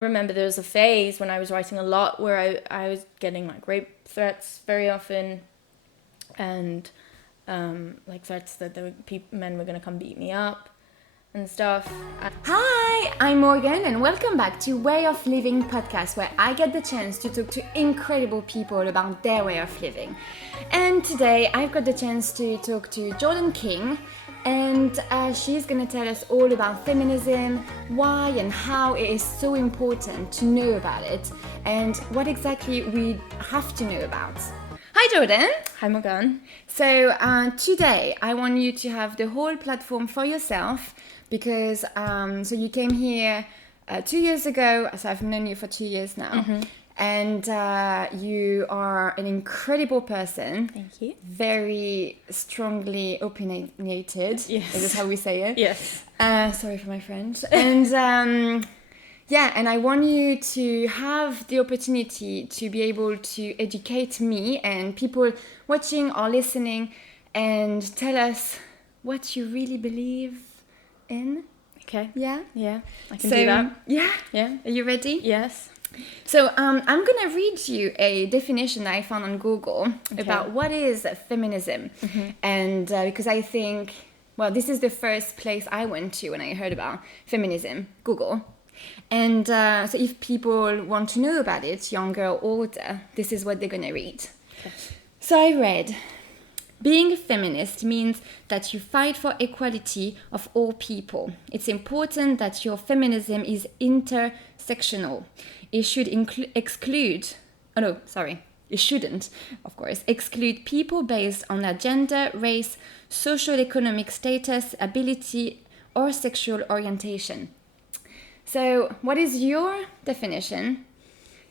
remember there was a phase when I was writing a lot where I was getting like rape threats very often, and like threats that men were going to come beat me up and stuff. Hi, I'm Morgan and welcome back to Way of Living podcast, where I get the chance to talk to incredible people about their way of living. And today I've got the chance to talk to Jordan King, and she's going to tell us all about feminism, why and how it is so important to know about it, and what exactly we have to know about. Hi Jordan. Hi Morgan. So today I want you to have the whole platform for yourself, because so you came here 2 years ago, so I've known you for 2 years now, and you are an incredible person. Thank you. Very strongly opinionated. Yes. Is this how we say it? Yes. Sorry for my French. And yeah, and I want you to have the opportunity to be able to educate me and people watching or listening and tell us what you really believe in. Okay. Yeah? Yeah, I can do that. Yeah? Yeah. Are you ready? Yes. So I'm going to read you a definition I found on Google about what is feminism. And because I think, well, this is the first place I went to when I heard about feminism, Google. And so if people want to know about it, younger or older, this is what they're going to read. Okay. So I read, being a feminist means that you fight for equality of all people. It's important that your feminism is intersectional. It should it shouldn't, of course, exclude people based on their gender, race, social economic status, ability, or sexual orientation. So, what is your definition,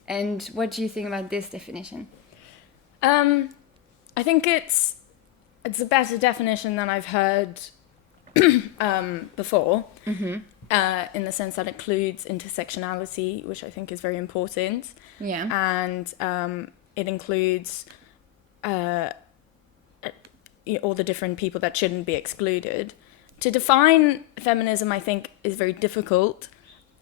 and what do you think about this definition? I think it's a better definition than I've heard before, in the sense that it includes intersectionality, which I think is very important. Yeah. And it includes all the different people that shouldn't be excluded. To define feminism, I think, is very difficult.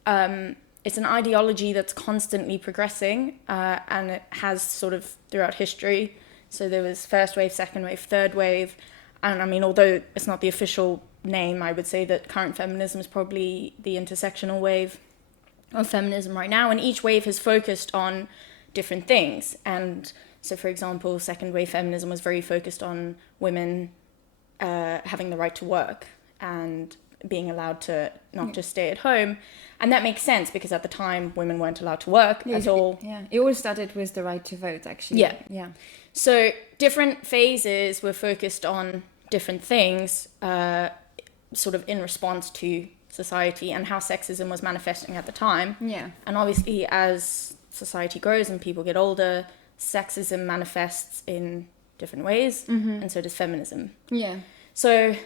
It's an ideology that's constantly progressing, and it has sort of throughout history. So there was first wave, second wave, third wave. And I mean, although it's not the official name, I would say that current feminism is probably the intersectional wave of feminism right now. And each wave has focused on different things. And so, for example, second wave feminism was very focused on women having the right to work and being allowed to not just stay at home. And that makes sense because at the time women weren't allowed to work at all. Yeah, it all started with the right to vote, actually. Yeah. So different phases were focused on different things, sort of in response to society and how sexism was manifesting at the time. Yeah. And obviously as society grows and people get older, sexism manifests in different ways, and so does feminism. Yeah. So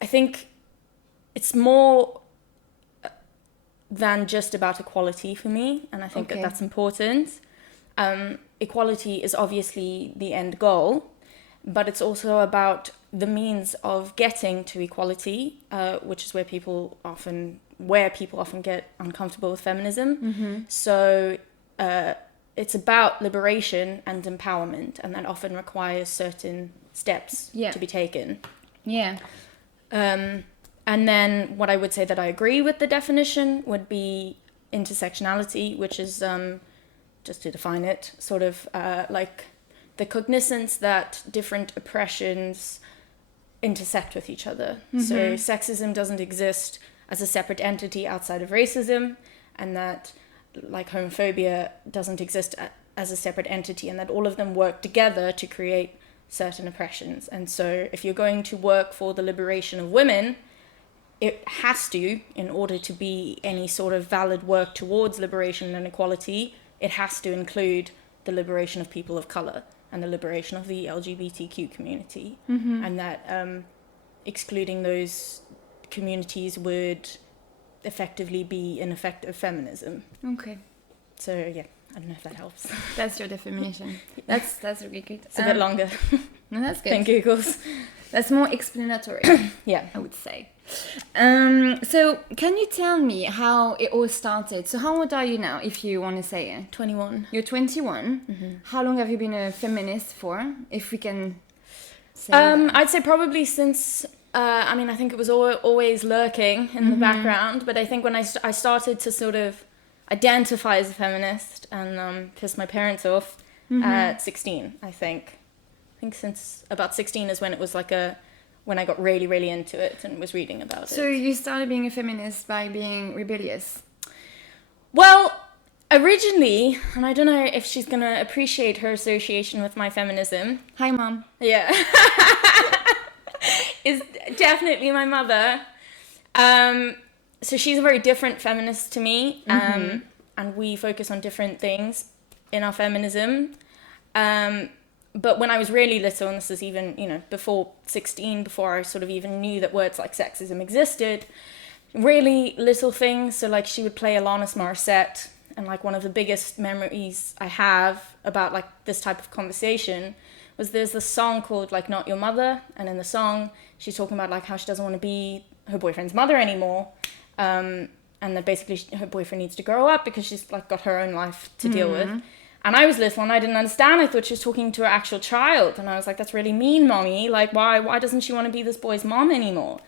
I think it's more than just about equality for me, and I think that that's important. Equality is obviously the end goal, but it's also about the means of getting to equality, which is where people often get uncomfortable with feminism. So it's about liberation and empowerment, and that often requires certain steps to be taken. Yeah. And then what I would say that I agree with the definition would be intersectionality, which is, just to define it, sort of like the cognizance that different oppressions intersect with each other. So sexism doesn't exist as a separate entity outside of racism, and that like homophobia doesn't exist as a separate entity, and that all of them work together to create certain oppressions. And so if you're going to work for the liberation of women, it has to, in order to be any sort of valid work towards liberation and equality, it has to include the liberation of people of color and the liberation of the LGBTQ community. And that excluding those communities would effectively be ineffective feminism. Okay. So yeah, I don't know if that helps. That's your definition. That's really good. It's a bit longer No, that's good. than Google's. That's more explanatory. Yeah. I would say. So can you tell me how it all started? So how old are you now, if you want to say it? 21. You're 21. Mm-hmm. How long have you been a feminist for, if we can say that? I'd say probably since, I think it was always lurking in the background, but I think when I started to sort of identify as a feminist and piss my parents off at 16, I think. I think since about 16 is when it was when I got really, really into it and was reading about it. So you started being a feminist by being rebellious? Well, originally, and I don't know if she's going to appreciate her association with my feminism. Hi, Mom. Yeah. Is definitely my mother. So she's a very different feminist to me. And we focus on different things in our feminism. But when I was really little, and this is even, before 16, before I sort of even knew that words like sexism existed, really little things. So like she would play Alanis Morissette, and like one of the biggest memories I have about like this type of conversation was there's this song called like Not Your Mother, and in the song she's talking about like how she doesn't want to be her boyfriend's mother anymore, and that basically her boyfriend needs to grow up because she's like got her own life to deal with. And I was little and I didn't understand. I thought she was talking to her actual child. And I was like, that's really mean, Mommy. Like, why doesn't she want to be this boy's mom anymore?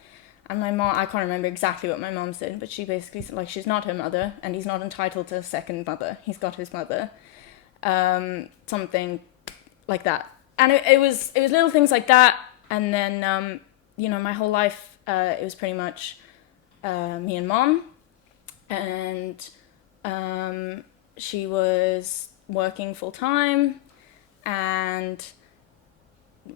And my mom, I can't remember exactly what my mom said, but she basically said, like, she's not her mother and he's not entitled to a second mother. He's got his mother. Something like that. And it was little things like that. And then, my whole life, it was pretty much me and Mom. And she was working full time and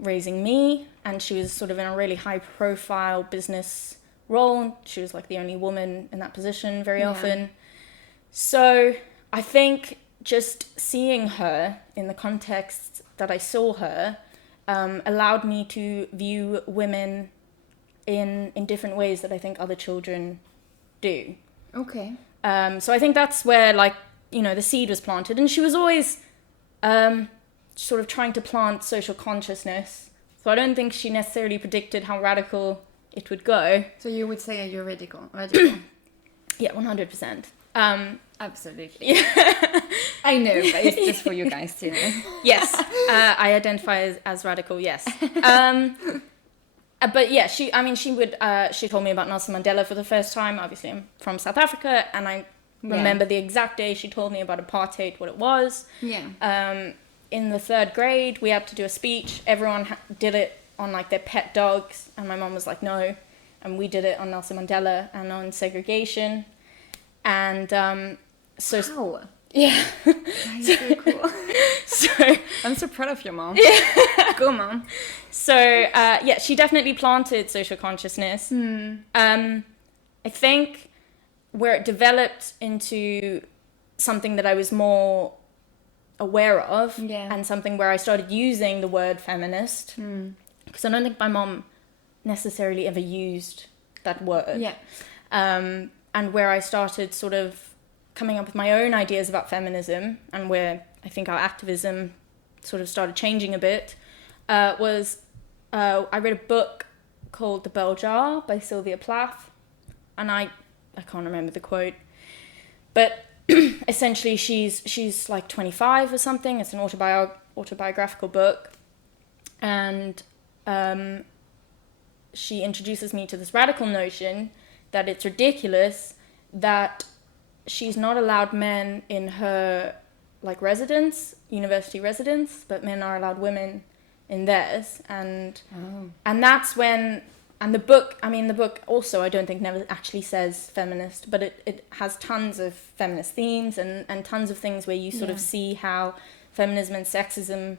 raising me, and she was sort of in a really high profile business role. She was like the only woman in that position very often. So I think just seeing her in the context that I saw her allowed me to view women in different ways that I think other children do. Okay. So I think that's where the seed was planted, and she was always sort of trying to plant social consciousness. So I don't think she necessarily predicted how radical it would go. So you would say you're radical. Yeah, 100%. Absolutely. Yeah. I know, but it's just for you guys to know. Yes, I identify as radical. Yes. But yeah, she told me about Nelson Mandela for the first time. Obviously, I'm from South Africa, and I remember the exact day she told me about apartheid, what it was. Yeah. In the 3rd grade, we had to do a speech. Everyone did it on like their pet dogs, and my mom was like, no. And we did it on Nelson Mandela and on segregation. And so... Wow. Yeah. That is so cool. So I'm so proud of your mom. Yeah. Go, Mom. So, she definitely planted social consciousness. I think where it developed into something that I was more aware of, and something where I started using the word feminist, because I don't think my mom necessarily ever used that word. Yeah. And where I started sort of coming up with my own ideas about feminism, and where I think our activism sort of started changing a bit, was I read a book called The Bell Jar by Sylvia Plath, and I can't remember the quote, but essentially she's like 25 or something. It's an autobiographical book, and she introduces me to this radical notion that it's ridiculous that she's not allowed men in her like university residence, but men are allowed women in theirs, and that's when. And the book also I don't think never actually says feminist, but it has tons of feminist themes and tons of things where you sort of see how feminism and sexism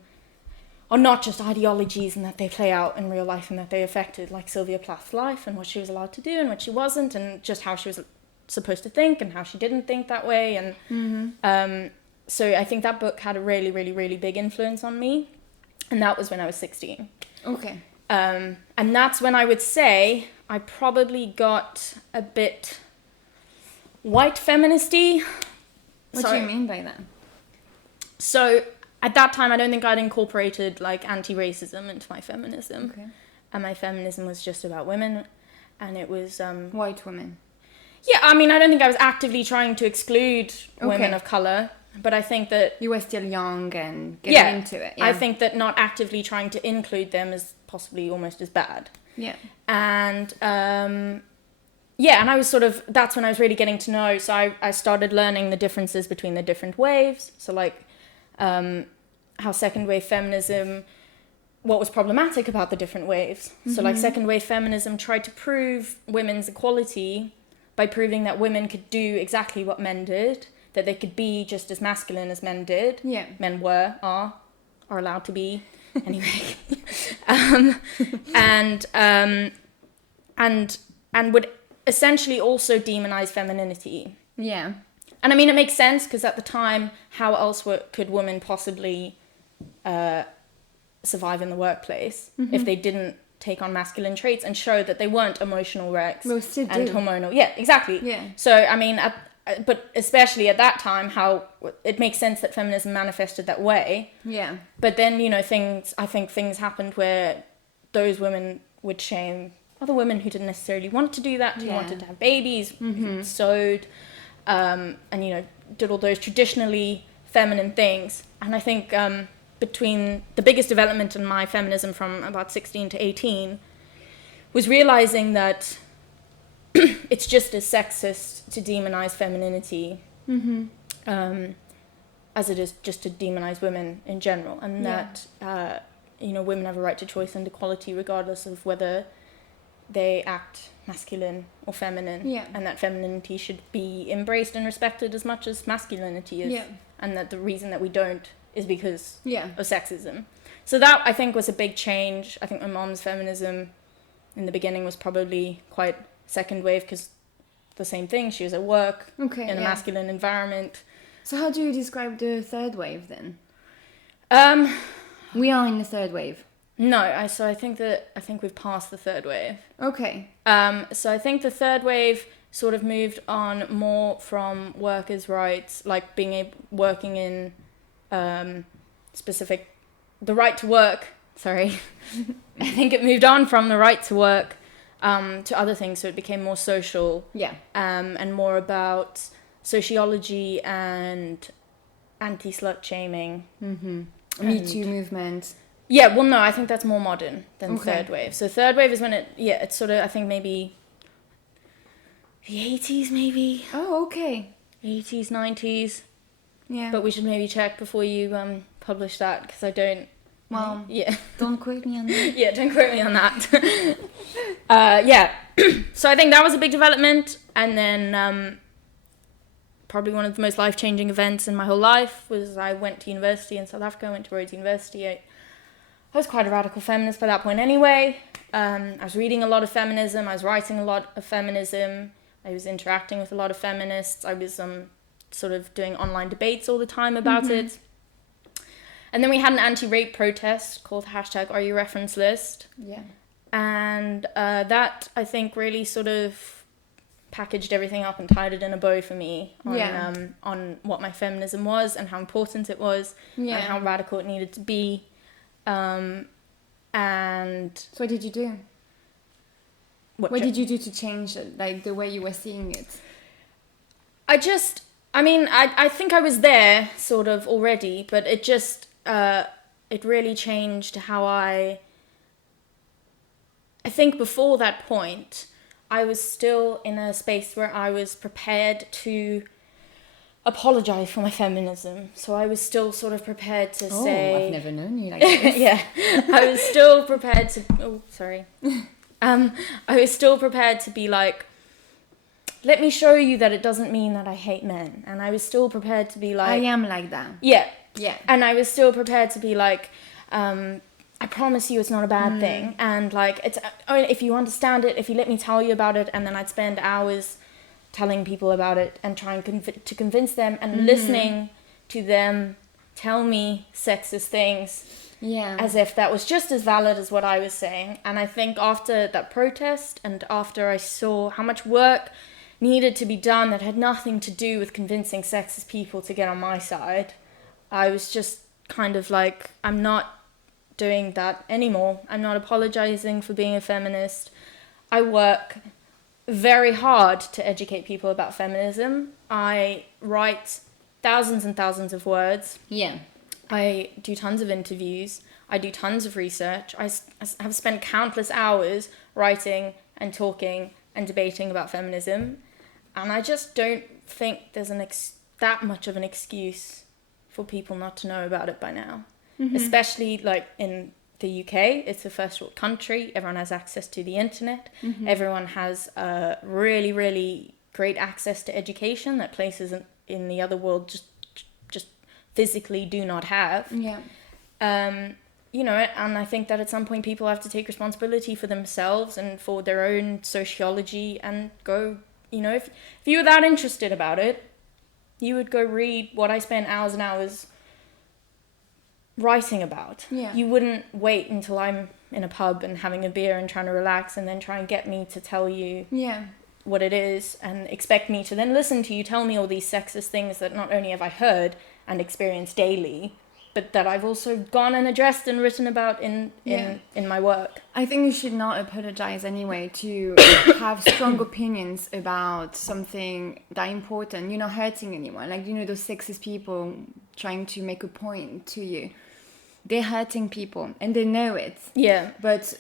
are not just ideologies, and that they play out in real life, and that they affected like Sylvia Plath's life and what she was allowed to do and what she wasn't, and just how she was supposed to think and how she didn't think that way. And so I think that book had a really, really, really big influence on me, and that was when I was 16. Okay. And that's when I would say I probably got a bit white feministy. What do you mean by that? So at that time, I don't think I'd incorporated like anti-racism into my feminism. Okay. And my feminism was just about women. and it was White women. Yeah, I mean, I don't think I was actively trying to exclude women Okay. of color, but I think that You were still young and getting into it. Yeah. I think that not actively trying to include them is possibly almost as bad. Yeah. And and I was that's when I was really getting to know. So I started learning the differences between the different waves. So like how second wave feminism, what was problematic about the different waves. So like second wave feminism tried to prove women's equality by proving that women could do exactly what men did, that they could be just as masculine as men did. Yeah. Men are allowed to be anyway. And would essentially also demonize femininity. Yeah. And I mean, it makes sense because at the time, how else could women possibly survive in the workplace if they didn't take on masculine traits and show that they weren't emotional wrecks Well, still and do. hormonal. Yeah, exactly. Yeah. So, I mean, but especially at that time, how it makes sense that feminism manifested that way. Yeah. But then, I think things happened where those women would shame other women who didn't necessarily want to do that, who wanted to have babies, who sewed, and, did all those traditionally feminine things. And I think between the biggest development in my feminism from about 16 to 18 was realizing that it's just as sexist to demonize femininity as it is just to demonize women in general, and that women have a right to choice and equality regardless of whether they act masculine or feminine, and that femininity should be embraced and respected as much as masculinity is, and that the reason that we don't is because of sexism. So that, I think, was a big change. I think my mom's feminism in the beginning was probably quite second wave because the same thing, she was at work in a masculine environment. So how do you describe the third wave then? We are in the third wave. No, I think we've passed the third wave. Okay. So I think the third wave sort of moved on more from workers' rights, like working in specific, the right to work. Sorry, I think it moved on from the right to work to other things. So it became more social. Yeah. And more about sociology and anti-slut shaming. Me Too movement. Yeah, well, no, I think that's more modern than third wave. So third wave is when it's sort of, I think maybe the 80s, maybe. Oh, okay. 80s, 90s. Yeah. But we should maybe check before you publish that, because I don't... Well, yeah. Don't quote me on that. Yeah, don't quote me on that. Yeah. So I think that was a big development. And then probably one of the most life-changing events in my whole life was I went to university in South Africa. I went to Rhodes University. I was quite a radical feminist by that point anyway. I was reading a lot of feminism. I was writing a lot of feminism. I was interacting with a lot of feminists. I was sort of doing online debates all the time about it. And then we had an anti-rape protest called #AreYouReferenceList. Yeah. And that, I think, really sort of packaged everything up and tied it in a bow for me on what my feminism was and how important it was and how radical it needed to be. And so what did you do? What did you do to change it, like the way you were seeing it? I think I was there sort of already, but it just it really changed how I think before that point I was still in a space where I was prepared to apologize for my feminism. So I was still sort of prepared to say... Oh, I've never known you like this. Yeah. I was still prepared to... Oh, sorry. I was still prepared to be like, let me show you that it doesn't mean that I hate men. And I was still prepared to be like... I am like that. Yeah. Yeah. And I was still prepared to be like, I promise you it's not a bad thing. And like, if you understand it, if you let me tell you about it, and then I'd spend hours telling people about it and trying to convince them and listening to them tell me sexist things as if that was just as valid as what I was saying. And I think after that protest and after I saw how much work needed to be done that had nothing to do with convincing sexist people to get on my side, I was just kind of like, I'm not doing that anymore. I'm not apologizing for being a feminist. I work very hard to educate people about feminism. I write thousands and thousands of words. Yeah. I do tons of interviews. I do tons of research. I have spent countless hours writing and talking and debating about feminism. And I just don't think there's that much of an excuse for people not to know about it by now. Mm-hmm. Especially like in the UK, it's a first world country. Everyone has access to the internet. Mm-hmm. Everyone has really, really great access to education that places in the other world just physically do not have. Yeah. You know, and I think that at some point people have to take responsibility for themselves and for their own sociology and go, you know, if you were that interested about it, you would go read what I spent hours and hours writing about. Yeah. You wouldn't wait until I'm in a pub and having a beer and trying to relax and then try and get me to tell you what it is and expect me to then listen to you tell me all these sexist things that not only have I heard and experienced daily, but that I've also gone and addressed and written about in my work. I think you should not apologize anyway to have strong opinions about something that important. You're not hurting anyone. Like, you know, those sexist people trying to make a point to you. They're hurting people and they know it. Yeah. But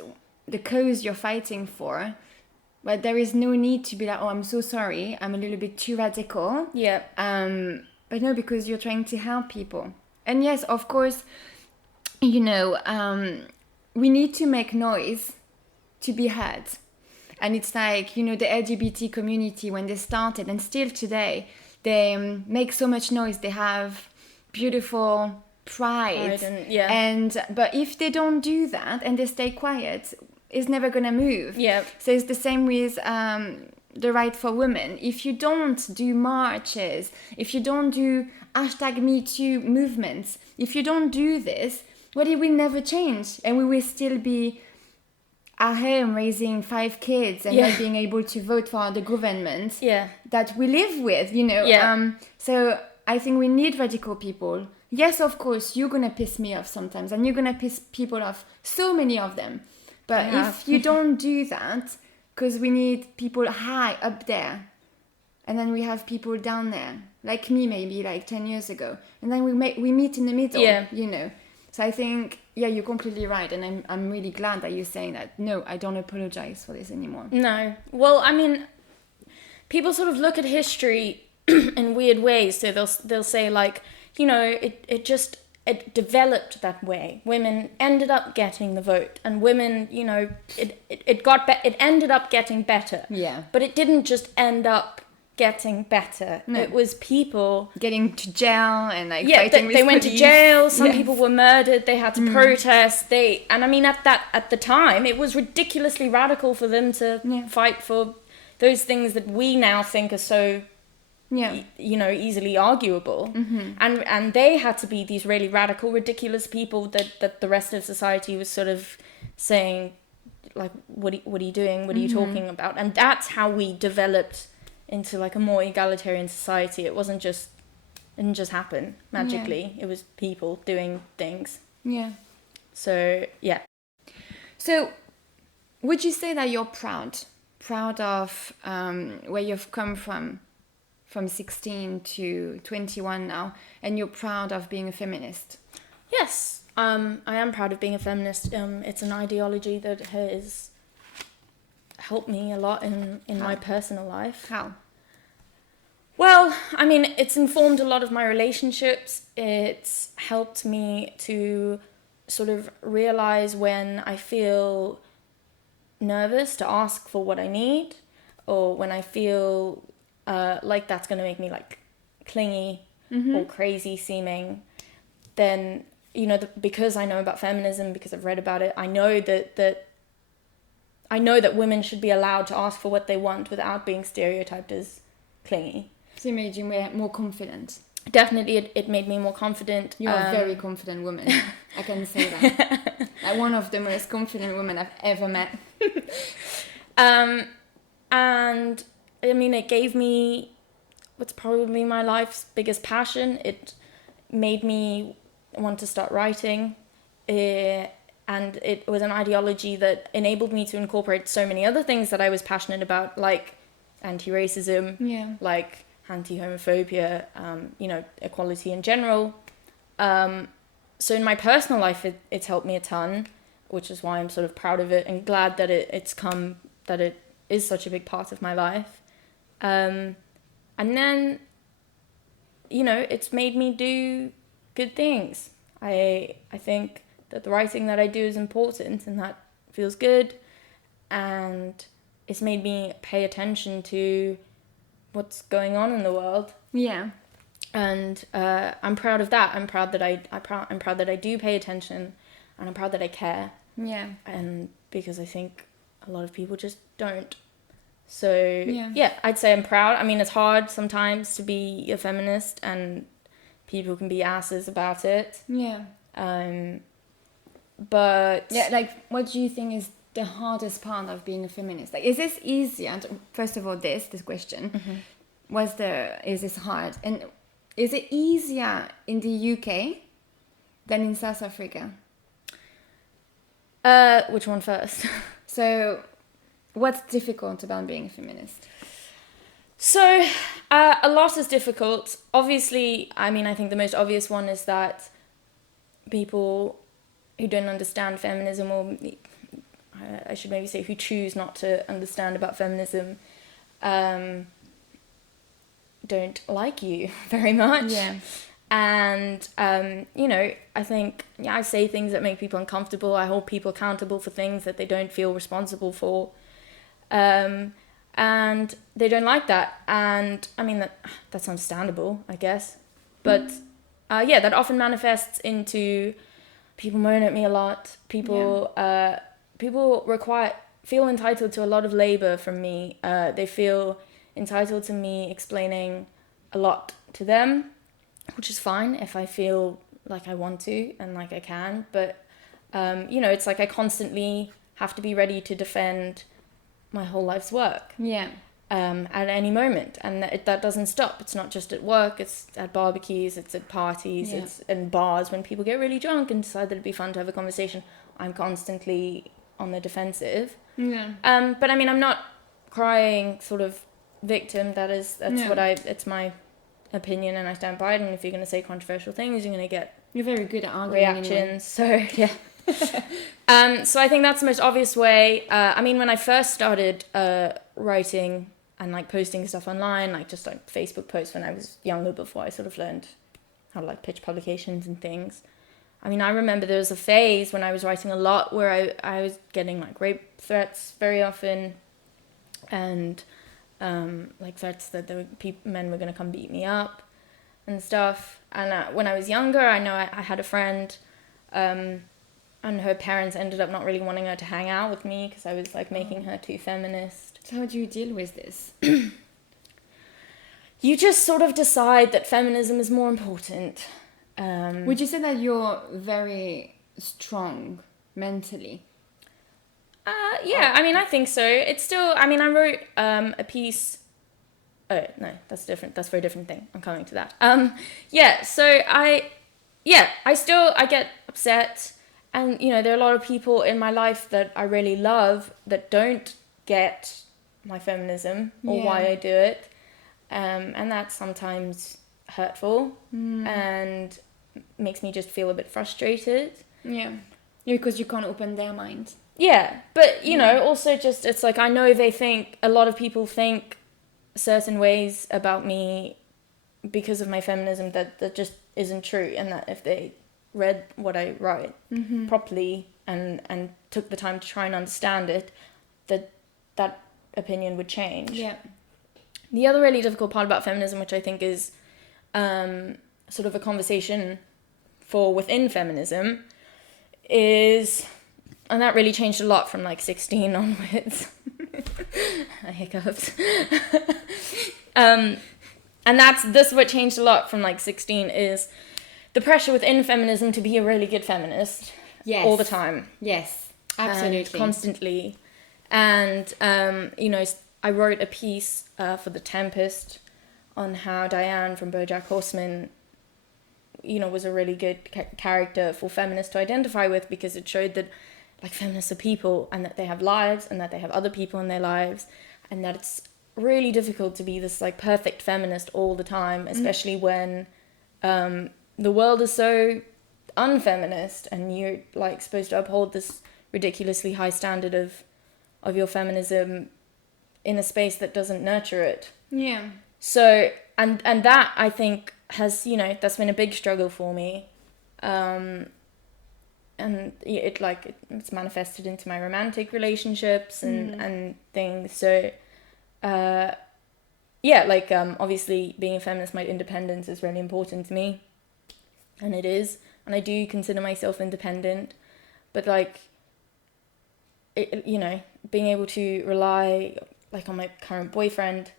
the cause you're fighting for, but there is no need to be like, oh, I'm so sorry, I'm a little bit too radical. Yeah. But no, because you're trying to help people. And yes, of course, you know, we need to make noise to be heard. And it's like, you know, the LGBT community, when they started, and still today, they make so much noise. They have beautiful pride. But if they don't do that and they stay quiet, it's never going to move. Yeah. So it's the same with the right for women. If you don't do marches, if you don't do #MeToo movements, if you don't do this, well, it will never change. And we will still be at home raising 5 kids and not being able to vote for the government that we live with, you know. Yeah. So I think we need radical people. Yes, of course, you're going to piss me off sometimes and you're going to piss people off, so many of them. But if you don't do that, because we need people high up there, and then we have people down there, like me maybe like 10 years ago, and then we meet in the middle, you know. So I think, you're completely right, and I'm really glad that you're saying that. No, I don't apologize for this anymore. No. Well, I mean, people sort of look at history in weird ways. So they'll say like, you know, it developed that way. Women ended up getting the vote, and women, you know, it ended up getting better. Yeah. But it didn't just end up getting better. No. It was people getting to jail and like fighting with they went police. To jail. Some people were murdered. They had to protest. And I mean, at the time, it was ridiculously radical for them to fight for those things that we now think are so, you know, easily arguable. Mm-hmm. And they had to be these really radical, ridiculous people that the rest of society was sort of saying, like, what are you doing? What are you talking about? And that's how we developed into like a more egalitarian society. It didn't just happen magically. It was people doing things. Yeah. So, yeah. So, would you say that you're proud of where you've come from 16 to 21 now, and you're proud of being a feminist? Yes, I am proud of being a feminist. It's an ideology that has helped me a lot in my personal life. How? Well, I mean, it's informed a lot of my relationships. It's helped me to sort of realize when I feel nervous to ask for what I need, or when I feel like that's going to make me like clingy or crazy seeming, then, you know, because I know about feminism, because I've read about it, I know that women should be allowed to ask for what they want without being stereotyped as clingy. So it made you more confident. Definitely, it made me more confident. You're a very confident woman. I can say that. Like one of the most confident women I've ever met. And I mean, it gave me what's probably my life's biggest passion. It made me want to start writing. And and it was an ideology that enabled me to incorporate so many other things that I was passionate about, like anti-racism, like anti-homophobia, equality in general. So in my personal life, it's helped me a ton, which is why I'm sort of proud of it and glad that it is such a big part of my life. And then, it's made me do good things. I think that the writing that I do is important and that feels good, and it's made me pay attention to what's going on in the world. Yeah. And I'm proud of that. I'm proud that I'm proud that I do pay attention, and I'm proud that I care. Yeah. And because I think a lot of people just don't. So yeah, I'd say I'm proud. I mean, it's hard sometimes to be a feminist, and people can be asses about it. Yeah. But yeah, like, what do you think is the hardest part of being a feminist? Like, is this easier? And first of all, this question is this hard, and is it easier in the UK than in South Africa? Which one first? So, what's difficult about being a feminist? So, a lot is difficult. Obviously, I mean, I think the most obvious one is that people who don't understand feminism, or I should maybe say who choose not to understand about feminism, don't like you very much. Yeah. And, I think I say things that make people uncomfortable. I hold people accountable for things that they don't feel responsible for. And they don't like that. And, I mean, that's understandable, I guess. But, that often manifests into people moan at me a lot. People feel entitled to a lot of labor from me. They feel entitled to me explaining a lot to them, which is fine if I feel like I want to and like I can. But, it's like I constantly have to be ready to defend my whole life's work. Yeah. At any moment. And that doesn't stop. It's not just at work, it's at barbecues, it's at parties, it's in bars when people get really drunk and decide that it'd be fun to have a conversation. I'm constantly on the defensive. Yeah. But I mean, I'm not crying sort of victim. It's my opinion and I stand by it. And if you're going to say controversial things, you're going to get You're very good at arguing reactions. Anyway. So, yeah. So I think that's the most obvious way. I mean, when I first started writing and like posting stuff online, like just like Facebook posts when I was younger, before I sort of learned how to like pitch publications and things. I mean, I remember there was a phase when I was writing a lot where I was getting like rape threats very often, and like threats that men were going to come beat me up and stuff. And when I was younger, I know I had a friend, and her parents ended up not really wanting her to hang out with me because I was like making her too feminist. So how do you deal with this? You just sort of decide that feminism is more important. Would you say that you're very strong mentally? Yeah, I mean, I think so. It's still, I mean, I wrote a piece. Oh, no, that's different. That's a very different thing. I'm coming to that. So I get upset. And, there are a lot of people in my life that I really love that don't get my feminism or why I do it. And that's sometimes hurtful and makes me just feel a bit frustrated. Yeah, because you can't open their mind. Yeah, but, also just, it's like, I know a lot of people think certain ways about me because of my feminism that just isn't true, and that if they read what I write properly and took the time to try and understand it, that opinion would change. Yeah. The other really difficult part about feminism, which I think is sort of a conversation for within feminism, is, and that really changed a lot from like 16 onwards. I hiccuped. And this what changed a lot from like 16 is the pressure within feminism to be a really good feminist. Yes. All the time. Yes, absolutely. And constantly. And, I wrote a piece for The Tempest on how Diane from BoJack Horseman was a really good character for feminists to identify with, because it showed that like feminists are people, and that they have lives, and that they have other people in their lives, and that it's really difficult to be this like perfect feminist all the time, especially when the world is so unfeminist, and you're like supposed to uphold this ridiculously high standard of your feminism in a space that doesn't nurture it. Yeah. So and that, I think, has, that's been a big struggle for me. And it's manifested into my romantic relationships and things. So, obviously being a feminist, my independence is really important to me. And it is. And I do consider myself independent. But, being able to rely, on my current boyfriend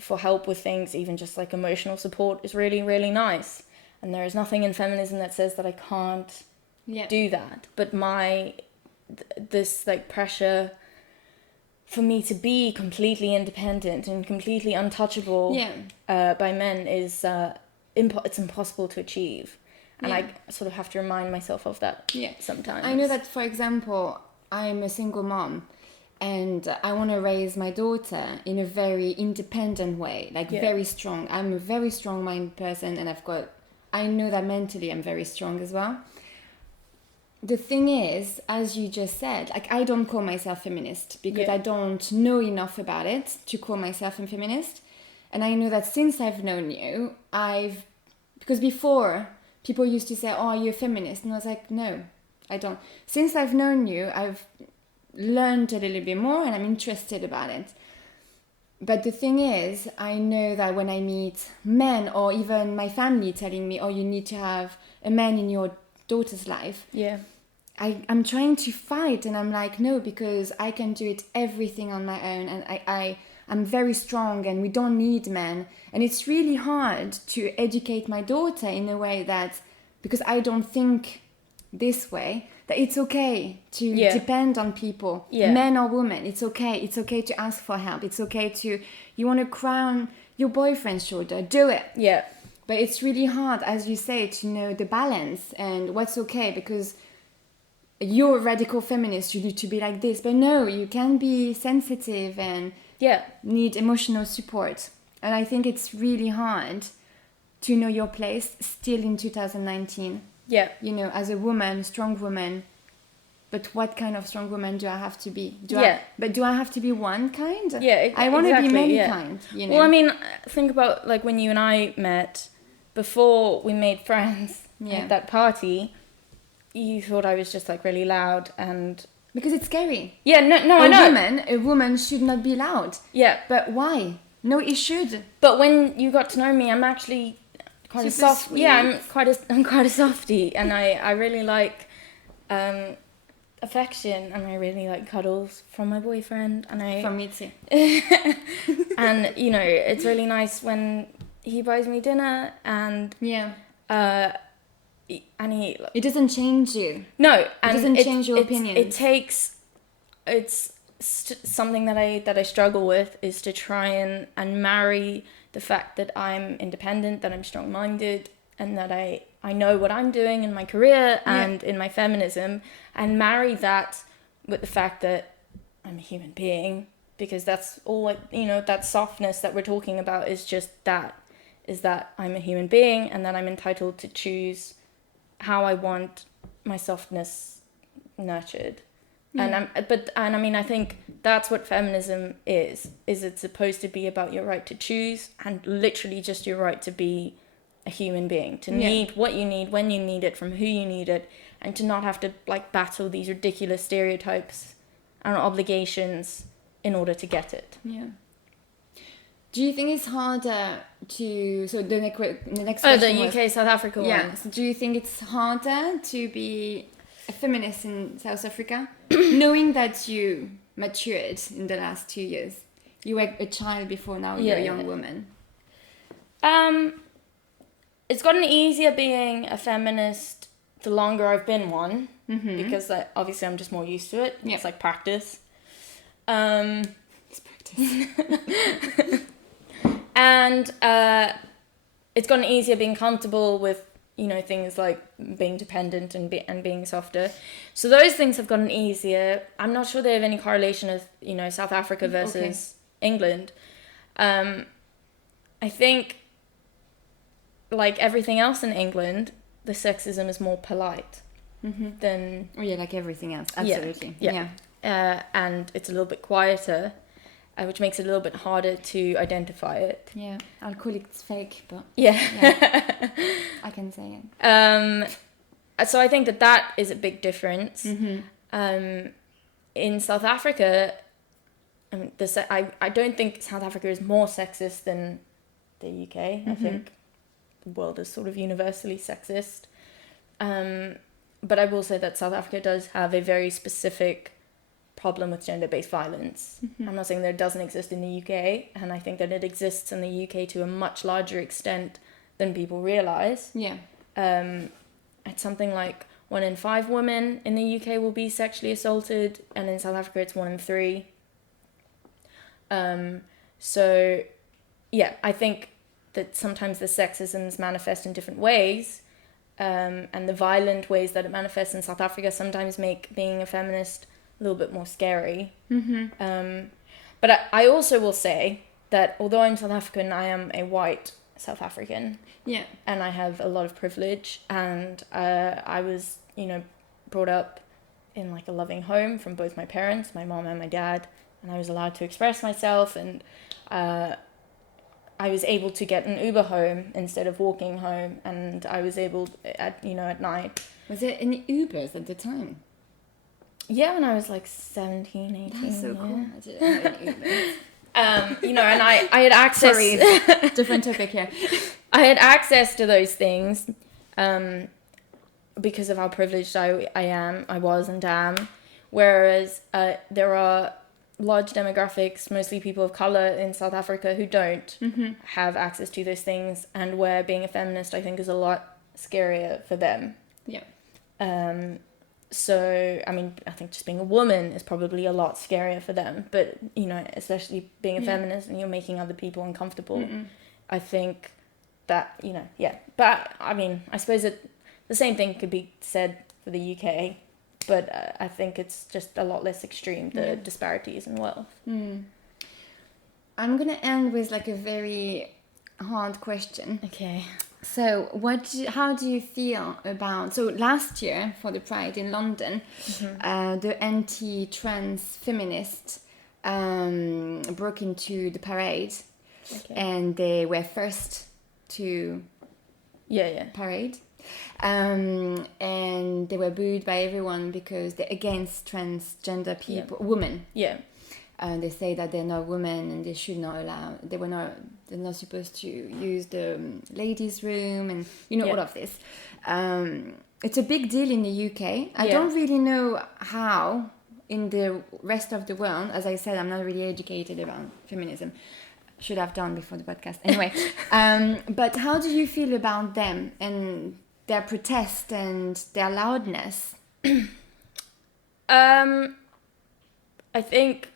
for help with things, even just, emotional support, is really, really nice. And there is nothing in feminism that says that I can't do that. But this pressure for me to be completely independent and completely untouchable by men is it's impossible to achieve. And I sort of have to remind myself of that sometimes. I know that, for example, I'm a single mom, and I want to raise my daughter in a very independent way, very strong. I'm a very strong-minded person, and I know that mentally I'm very strong as well. The thing is, as you just said, I don't call myself feminist because I don't know enough about it to call myself a feminist. And I know that since I've known you, because before people used to say, "Oh, are you a feminist?" And I was like, "No, I don't." Since I've known you, I've learned a little bit more, and I'm interested about it. But the thing is, I know that when I meet men, or even my family telling me, "Oh, you need to have a man in your daughter's life," I'm trying to fight, and I'm like, no, because I can do it everything on my own, and I'm very strong, and we don't need men. And it's really hard to educate my daughter in a way that, because I don't think this way, that it's okay to depend on people, men or women. It's okay to ask for help. It's okay you want to cry on your boyfriend's shoulder, do it. But it's really hard, as you say, to know the balance and what's okay, because you're a radical feminist, you need to be like this. But no, you can be sensitive and need emotional support. And I think it's really hard to know your place still in 2019. As a woman, strong woman. But what kind of strong woman do I have to be? Do I have to be one kind? I want to be many kind. Well, I mean, think about when you and I met. Before we made friends at that party, you thought I was just really loud, and because it's scary. I know. A woman should not be loud. But why? No, it should. But when you got to know me, I'm actually quite a soft. Sweet. I'm quite a softie, and I really like affection, and I really like cuddles from my boyfriend, and from me too. And it's really nice when he buys me dinner, and and it doesn't change you. No, and it doesn't change your opinion. It's something that I struggle with, is to try and marry the fact that I'm independent, that I'm strong-minded, and that I know what I'm doing in my career and in my feminism, and marry that with the fact that I'm a human being, because that's all that softness that we're talking about is just that. Is that I'm a human being, and that I'm entitled to choose how I want my softness nurtured. I think that's what feminism is it's supposed to be about your right to choose, and literally just your right to be a human being, to need what you need, when you need it, from who you need it, and to not have to battle these ridiculous stereotypes and obligations in order to get it. Do you think it's harder to... So the next question the UK South Africa one. So do you think it's harder to be a feminist in South Africa, knowing that you matured in the last 2 years? You were a child before, now you're a young woman. It's gotten easier being a feminist the longer I've been one, because obviously I'm just more used to it. It's practice. It's practice. And it's gotten easier being comfortable with things like being dependent and being softer. So those things have gotten easier. I'm not sure they have any correlation with, South Africa versus England. I think, like everything else in England, the sexism is more polite than... Oh, yeah, like everything else. Absolutely. Yeah. And it's a little bit quieter, which makes it a little bit harder to identify it. Yeah, I'll call it fake, but... Yeah. I can say it. So I think that is a big difference. In South Africa, I don't think South Africa is more sexist than the UK. I think the world is sort of universally sexist. But I will say that South Africa does have a very specific problem with gender-based violence. I'm not saying that it doesn't exist in the UK, and I think that it exists in the UK to a much larger extent than people realise. Yeah. It's something like 1 in 5 women in the UK will be sexually assaulted, and in South Africa it's 1 in 3. So, yeah, I think that sometimes the sexisms manifest in different ways, and the violent ways that it manifests in South Africa sometimes make being a feminist a little bit more scary. But I also will say that although I'm South African, I am a white South African. Yeah. And I have a lot of privilege, and I was, brought up in like a loving home from both my parents, my mom and my dad, and I was allowed to express myself, and I was able to get an Uber home instead of walking home, and I was able at night. Was there any Ubers at the time? Yeah, when I was like 17, 18. That's so cool. I didn't know any Ubers. And I had access... Sorry, different topic here. I had access to those things because of how privileged I was and am. Whereas there are large demographics, mostly people of colour in South Africa, who don't have access to those things, and where being a feminist, I think, is a lot scarier for them. Yeah. So, I mean, I think just being a woman is probably a lot scarier for them. But, especially being a feminist and you're making other people uncomfortable, I think that, yeah. But, I mean, I suppose the same thing could be said for the UK. But I think it's just a lot less extreme, the disparities in wealth. I'm going to end with like a very hard question. Okay. So how do you feel about... So last year for the Pride in London, the anti-trans feminists broke into the parade. Okay. And they were first to parade. And they were booed by everyone because they're against transgender people, women. Yeah. They say that they're not women and they should not allow. They're not supposed to use the ladies' room and all of this. It's a big deal in the UK. I don't really know how in the rest of the world. As I said, I'm not really educated about feminism. Should have done before the podcast. Anyway, but how do you feel about them and their protest and their loudness? I think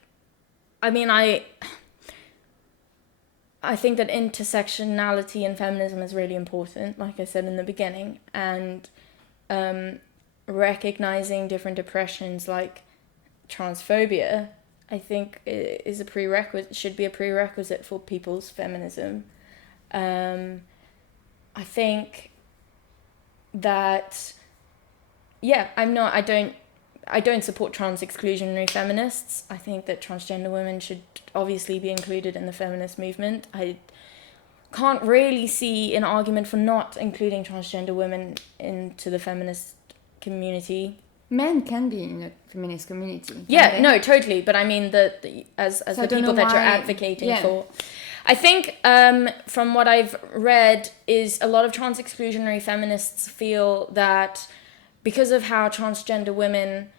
that intersectionality in feminism is really important, like I said in the beginning, and recognizing different oppressions like transphobia, I think is a prerequisite, should be a prerequisite for people's feminism. I think that, I don't support trans exclusionary feminists. I think that transgender women should obviously be included in the feminist movement. I can't really see an argument for not including transgender women into the feminist community. Men can be in the feminist community. Yeah, no, totally. But I mean, as the people that you're advocating for. I think from what I've read is a lot of trans exclusionary feminists feel that because of how transgender women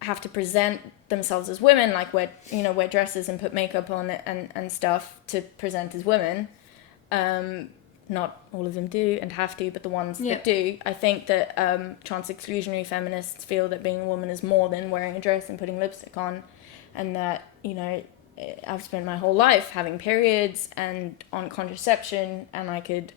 have to present themselves as women, like wear dresses and put makeup on and stuff to present as women. Not all of them do and have to, but the ones that do. I think that trans exclusionary feminists feel that being a woman is more than wearing a dress and putting lipstick on, and that, I've spent my whole life having periods and on contraception, and I could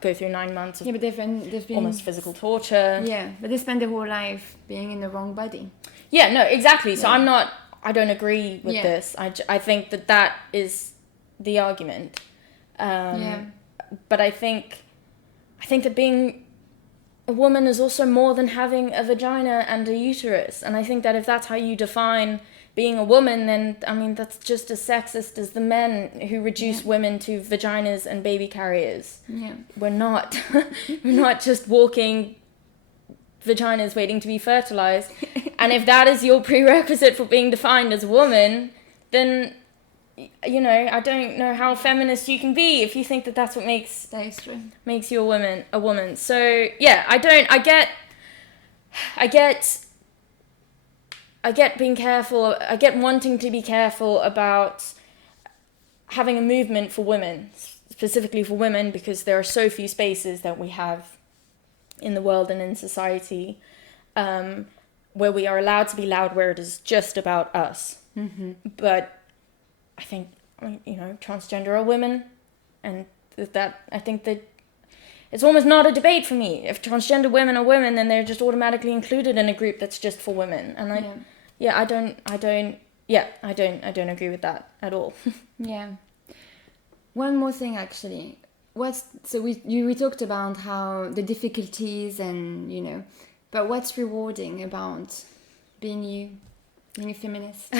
go through 9 months of but they've been almost physical torture. Yeah, but they spend their whole life being in the wrong body. Yeah, no, exactly. So I don't agree with this. I think that is the argument. But I think that being a woman is also more than having a vagina and a uterus. And I think that if that's how you define being a woman, then, I mean, that's just as sexist as the men who reduce women to vaginas and baby carriers. Yeah. We're not. We're not just walking vaginas waiting to be fertilized. And if that is your prerequisite for being defined as a woman, then, you know, I don't know how feminist you can be if you think that that's what makes you a woman. So yeah, I get being careful. I get wanting to be careful about having a movement for women, specifically for women, because there are so few spaces that we have in the world and in society where we are allowed to be loud, where it is just about us. Mm-hmm. But I think, you know, transgender are women, and that I think that it's almost not a debate for me. If transgender women are women, then they're just automatically included in a group that's just for women, and I don't agree with that at all. Yeah. One more thing, actually. We talked about how the difficulties and, you know, but what's rewarding about being a feminist?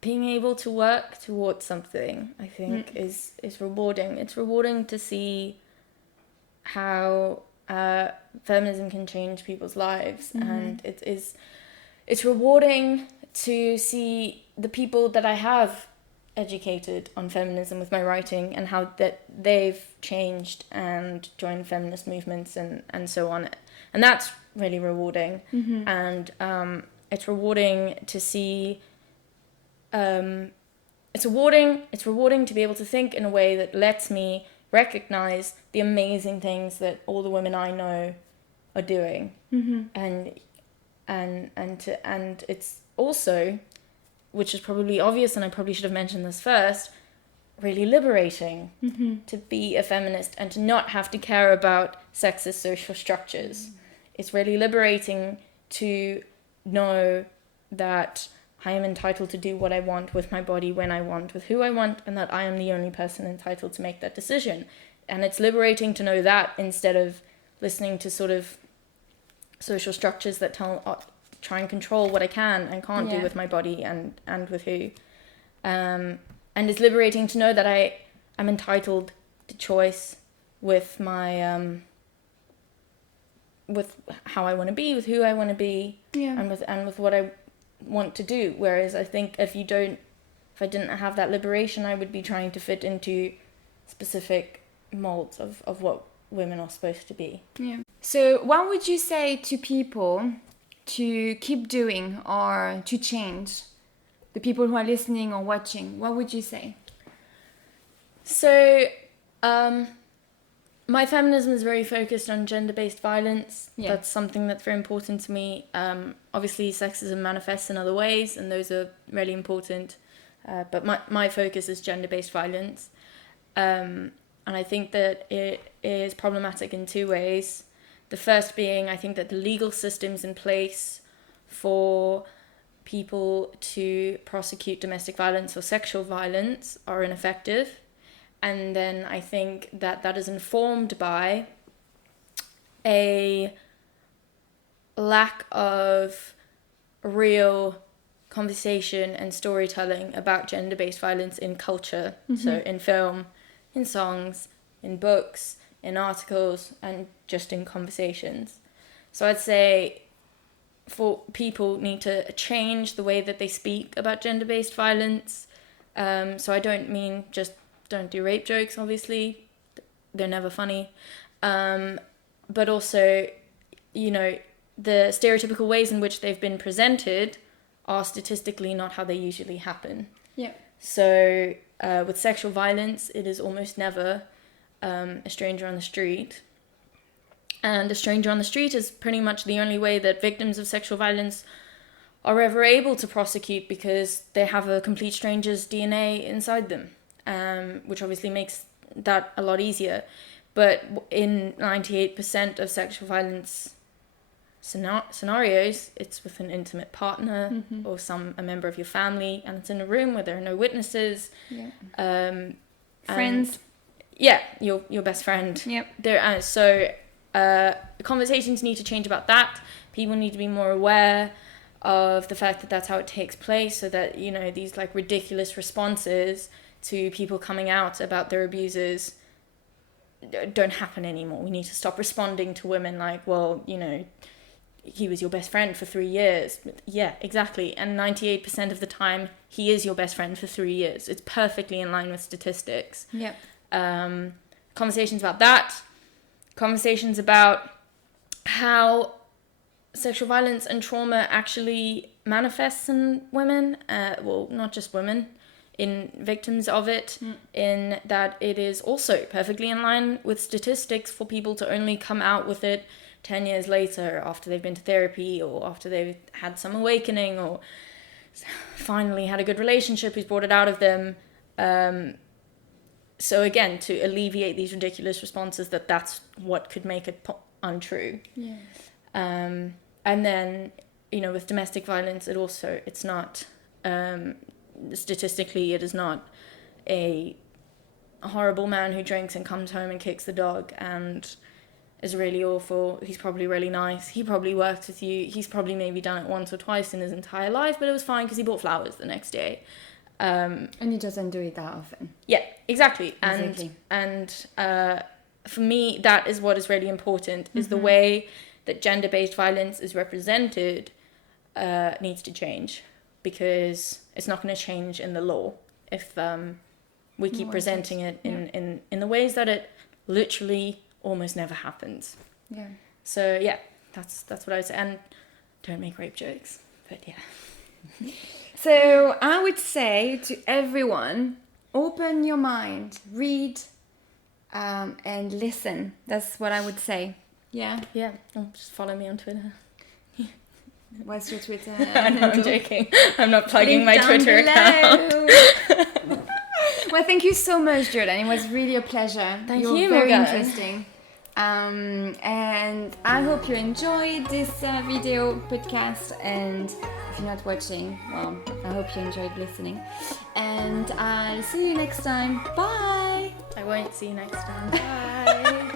Being able to work towards something, I think, is rewarding. It's rewarding to see how feminism can change people's lives, and it's rewarding to see the people that I have educated on feminism with my writing and how that they've changed and joined feminist movements and so on. And that's really rewarding. And it's rewarding to see it's rewarding to be able to think in a way that lets me recognize the amazing things that all the women I know are doing. And it's also, which is probably obvious, and I probably should have mentioned this first, really liberating to be a feminist and to not have to care about sexist social structures. It's really liberating to know that I am entitled to do what I want with my body, when I want, with who I want, and that I am the only person entitled to make that decision. And it's liberating to know that, instead of listening to sort of social structures that try and control what I can and can't do with my body and with who. And it's liberating to know that I am entitled to choice with my with how I want to be, with who I want to be, and with what I want to do. Whereas I think if I didn't have that liberation, I would be trying to fit into specific molds of what women are supposed to be. Yeah. So what would you say to people to keep doing or to change? The people who are listening or watching, what would you say? So, my feminism is very focused on gender-based violence. Yeah. That's something that's very important to me. Obviously, sexism manifests in other ways, and those are really important. But my focus is gender-based violence. And I think that it is problematic in two ways. The first being, I think that the legal systems in place for people to prosecute domestic violence or sexual violence are ineffective. And then I think that is informed by a lack of real conversation and storytelling about gender-based violence in culture. So in film, in songs, in books, in articles, and just in conversations. So I'd say for people need to change the way that they speak about gender-based violence. So I don't mean just don't do rape jokes, obviously. They're never funny. But also, you know, the stereotypical ways in which they've been presented are statistically not how they usually happen. Yeah. So with sexual violence, it is almost never a stranger on the street. And a stranger on the street is pretty much the only way that victims of sexual violence are ever able to prosecute, because they have a complete stranger's DNA inside them. which obviously makes that a lot easier. But in 98% of sexual violence scenarios, it's with an intimate partner or a member of your family, and it's in a room where there are no witnesses. Friends. Your best friend. Conversations need to change about that. People need to be more aware of the fact that that's how it takes place, so that, you know, these like ridiculous responses to people coming out about their abusers don't happen anymore. We need to stop responding to women like, well, you know, he was your best friend for 3 years. Yeah, exactly. And 98% of the time, he is your best friend for 3 years. It's perfectly in line with statistics. Conversations about that. Conversations about how sexual violence and trauma actually manifests in women. Well, not just women, in victims of it, in that it is also perfectly in line with statistics for people to only come out with it 10 years later, after they've been to therapy, or after they've had some awakening, or finally had a good relationship who's brought it out of them. So again, to alleviate these ridiculous responses, that's what could make it untrue. And then, you know, with domestic violence, it's not, statistically, it is not a horrible man who drinks and comes home and kicks the dog and is really awful. He's probably really nice. He probably works with you. He's probably maybe done it once or twice in his entire life, but it was fine because he bought flowers the next day. And he doesn't do it that often. Yeah, exactly. And for me, that is what is really important, is the way that gender-based violence is represented needs to change, because it's not going to change in the law if we keep presenting it in the ways that it literally almost never happens. So that's what I would say. And don't make rape jokes, but So I would say to everyone, open your mind, read, and listen. That's what I would say. Just follow me on Twitter. What's your Twitter? I'm joking. I'm not plugging my Twitter account. Well, thank you so much, Jordan. It was really a pleasure. Thank you, very Morgan. interesting. And I hope you enjoyed this video podcast. And if you're not watching, well, I hope you enjoyed listening. And I'll see you next time. Bye. I won't see you next time. Bye.